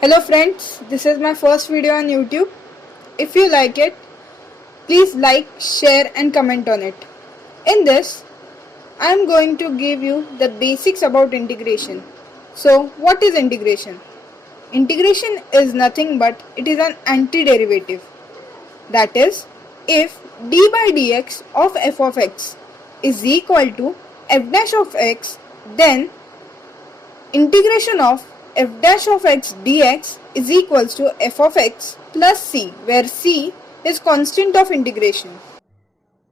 Hello friends, this is my first video on YouTube. If you like it, please like, share and comment on it. In this, I am going to give you the basics about integration. So, what is integration? Integration is nothing but it is an antiderivative. That is, if d by dx of f of x is equal to f dash of x, then integration of f dash of x dx is equals to f of x plus c, where c is constant of integration.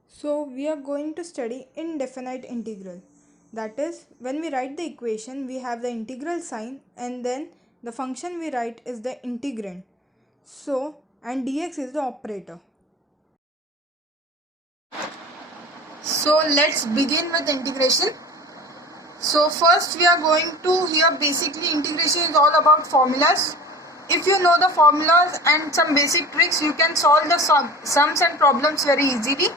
So we are going to study indefinite integral. That is, when we write the equation, we have the integral sign and then the function we write is the integrand. So, and dx is the operator. So let's begin with integration. So first we are going to here basically integration is all about formulas. If you know the formulas and some basic tricks, you can solve the sums and problems very easily.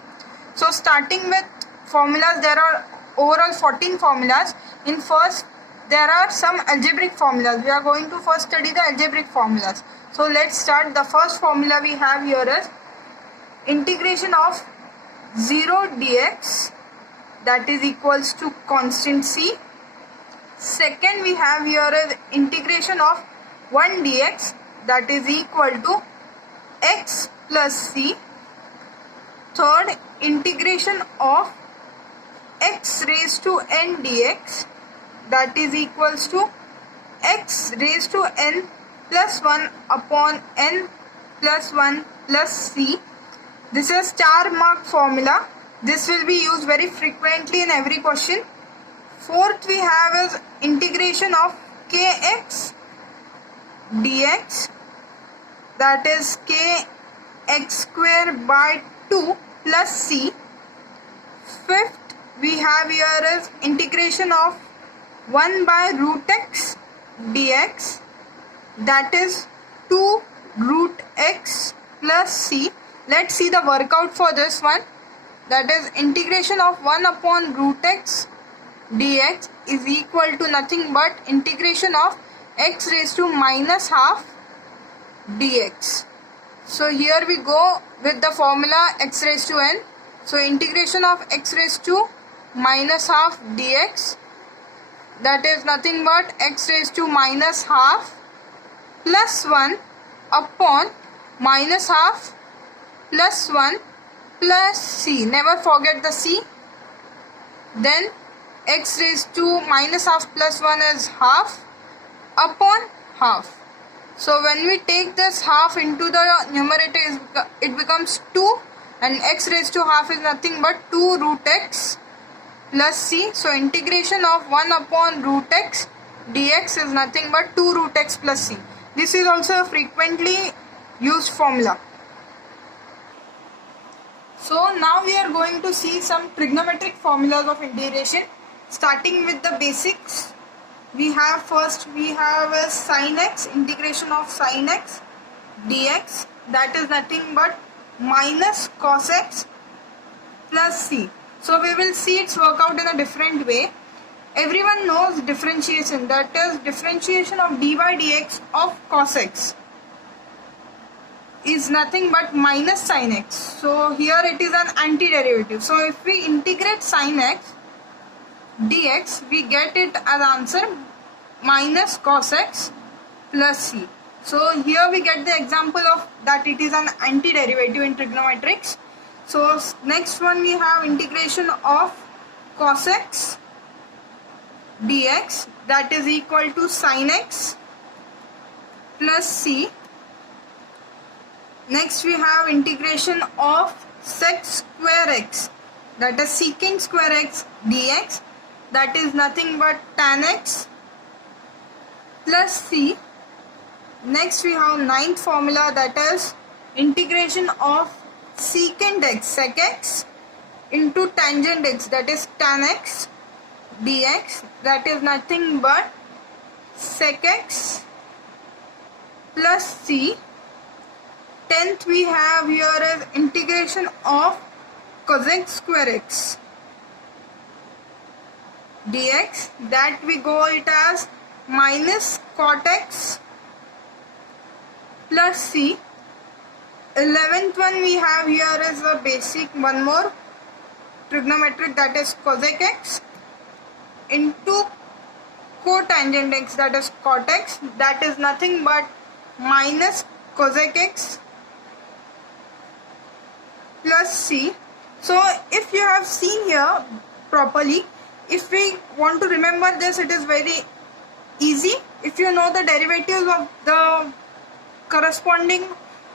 So starting with formulas, there are overall 14 formulas. In first there are some algebraic formulas. We are going to first study the algebraic formulas. So let's start. The first formula we have here is integration of 0 dx, that is equals to constant c. Second we have here is integration of 1 dx, that is equal to x plus c. Third, integration of x raised to n dx, that is equals to x raised to n plus 1 upon n plus 1 plus c. This is star mark formula. This will be used very frequently in every question. Fourth we have is integration of kx dx, that is kx square by 2 plus c. Fifth we have here is integration of 1 by root x dx, that is 2 root x plus c. Let's see the workout for this one. That is integration of 1 upon root x dx is equal to nothing but integration of x raised to minus half dx. So here we go with the formula x raised to n. So integration of x raised to minus half dx, that is nothing but x raised to minus half plus 1 upon minus half plus 1 plus c. Never forget the c. Then x raised to minus half plus 1 is half upon half. So when we take this half into the numerator, it becomes 2, and x raised to half is nothing but 2 root x plus c. So integration of 1 upon root x dx is nothing but 2 root x plus c. This is also a frequently used formula. So now we are going to see some trigonometric formulas of integration. Starting with the basics, we have a sin x, integration of sin x dx, that is nothing but minus cos x plus c. So we will see its workout in a different way. Everyone knows differentiation, that is differentiation of d by dx of cos x is nothing but minus sin x. So here it is an antiderivative. So if we integrate sin x dx, we get it as answer minus cos x plus c. So here we get the example of that it is an antiderivative in trigonometrics. So next one we have integration of cos x dx, that is equal to sin x plus c. Next we have integration of sec square x, that is secant square x dx, that is nothing but tan x plus c. Next we have ninth formula, that is integration of secant x sec x into tangent x, that is tan x dx, that is nothing but sec x plus c. 10th we have here is integration of cosec square x dx, that we go it as minus cot x plus c. 11th one we have here is a basic one more trigonometric, that is cosec x into cotangent x, that is cot x, that is nothing but minus cosec x plus c. So if you have seen here properly, if we want to remember this, it is very easy. If you know the derivatives of the corresponding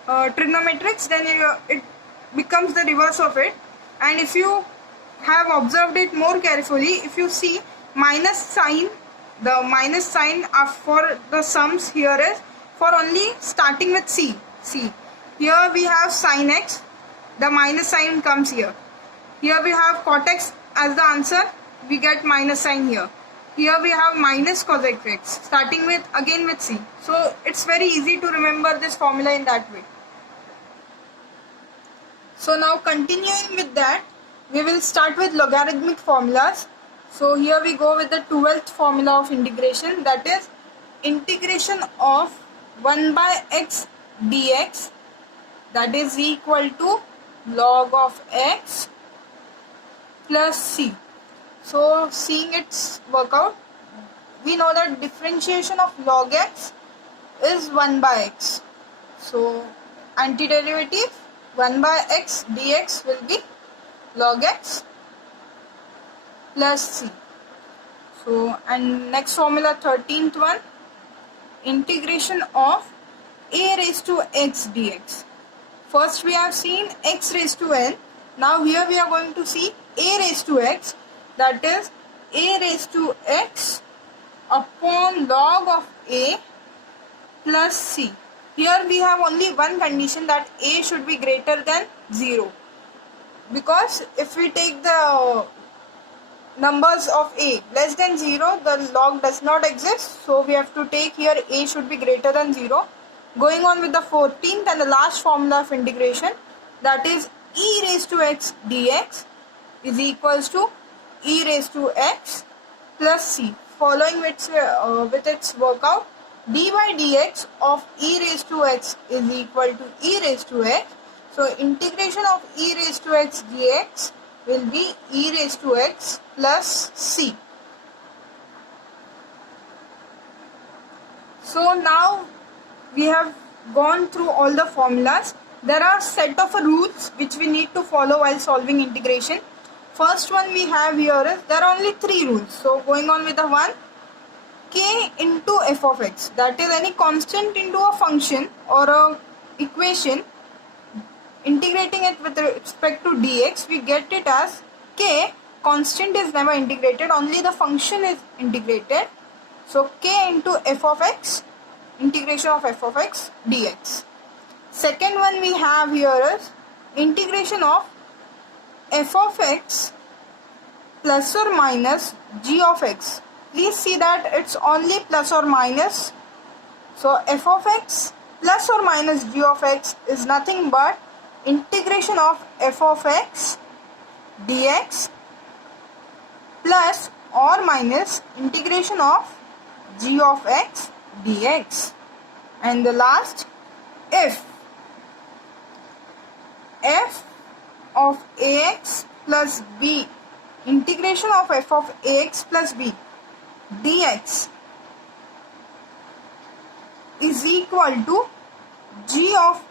trigonometrics, then it becomes the reverse of it. And if you have observed it more carefully, if you see minus sign, the minus sign for the sums here is for only starting with c. Here we have sin x, the minus sign comes here. Here we have cot x as the answer, we get minus sign here. Here we have minus cosec x, starting with again with c. So it's very easy to remember this formula in that way. So now continuing with that, we will start with logarithmic formulas. So here we go with the 12th formula of integration, that is integration of 1 by x dx, that is equal to log of x plus c. So seeing its workout, we know that differentiation of log x is 1 by x. So antiderivative 1 by x dx will be log x plus c. So and next formula, 13th one, integration of a raised to x dx. First we have seen x raised to n. Now here we are going to see a raised to x, that is a raised to x upon log of a plus c. Here we have only one condition, that a should be greater than 0. Because if we take the numbers of a less than 0, the log does not exist. So we have to take here a should be greater than 0. Going on with the 14th and the last formula of integration, that is e raised to x dx is equals to e raised to x plus c. Following with its workout, d by dx of e raised to x is equal to e raised to x. So integration of e raised to x dx will be e raised to x plus c. So now we have gone through all the formulas. There are set of rules which we need to follow while solving integration. First one we have here is, there are only 3 rules. So going on with the one, k into f of x, that is any constant into a function or a equation, integrating it with respect to dx, we get it as k, constant is never integrated, only the function is integrated. So k into f of x, integration of f of x dx. Second one we have here is integration of f of x plus or minus g of x. Please see that it's only plus or minus. So f of x plus or minus g of x is nothing but integration of f of x dx plus or minus integration of g of x dx. And the last, if f of ax plus b, integration of f of ax plus b dx is equal to g of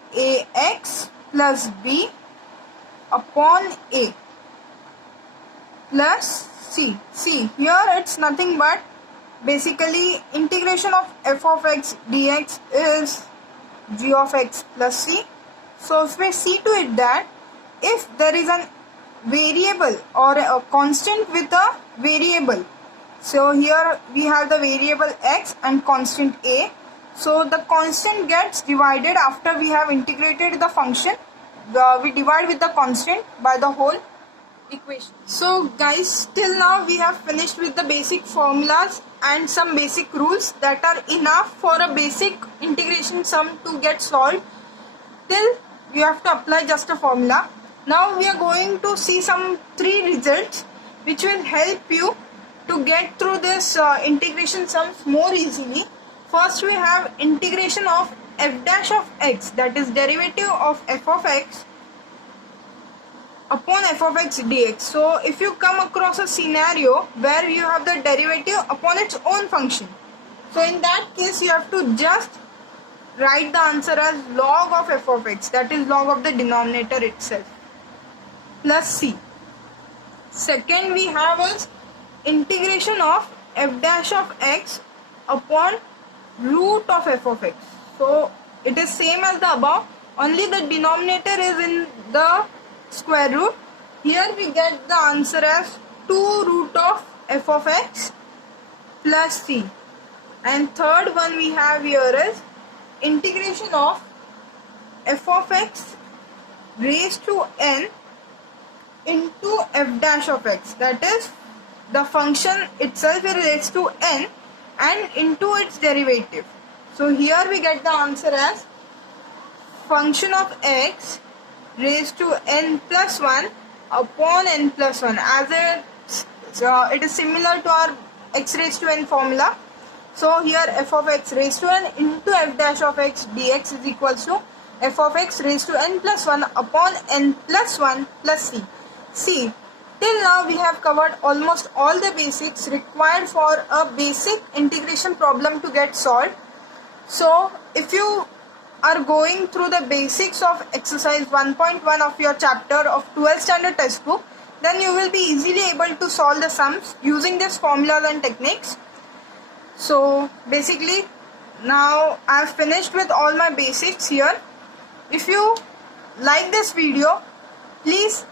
ax plus b upon a plus c. See, here it's nothing but basically integration of f of x dx is g of x plus c. So if we see to it that if there is a variable or a constant with a variable, so here we have the variable x and constant a. So the constant gets divided after we have integrated the function. We divide with the constant by the whole equation. So guys, till now we have finished with the basic formulas and some basic rules that are enough for a basic integration sum to get solved. Till you have to apply just a formula. Now we are going to see some 3 results which will help you to get through this integration sums more easily. First we have integration of f dash of x, that is derivative of f of x upon f of x dx. So if you come across a scenario where you have the derivative upon its own function, so in that case you have to just write the answer as log of f of x, that is log of the denominator itself, plus c. Second we have is integration of f dash of x upon root of f of x. So it is same as the above, only the denominator is in the square root. Here we get the answer as 2 root of f of x plus c. And third one we have here is integration of f of x raised to n into f dash of x, that is the function itself is raised to n and into its derivative. So here we get the answer as function of x raised to n plus 1 upon n plus 1, as it is similar to our x raised to n formula. So here f of x raised to n into f dash of x dx is equals to f of x raised to n plus 1 upon n plus 1 plus c. See, till now we have covered almost all the basics required for a basic integration problem to get solved. So if you are going through the basics of exercise 1.1 of your chapter of 12th standard textbook, then you will be easily able to solve the sums using these formulas and techniques. So basically now I have finished with all my basics here. If you like this video, please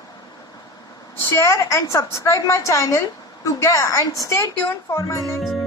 share and subscribe my channel to get, and stay tuned for my next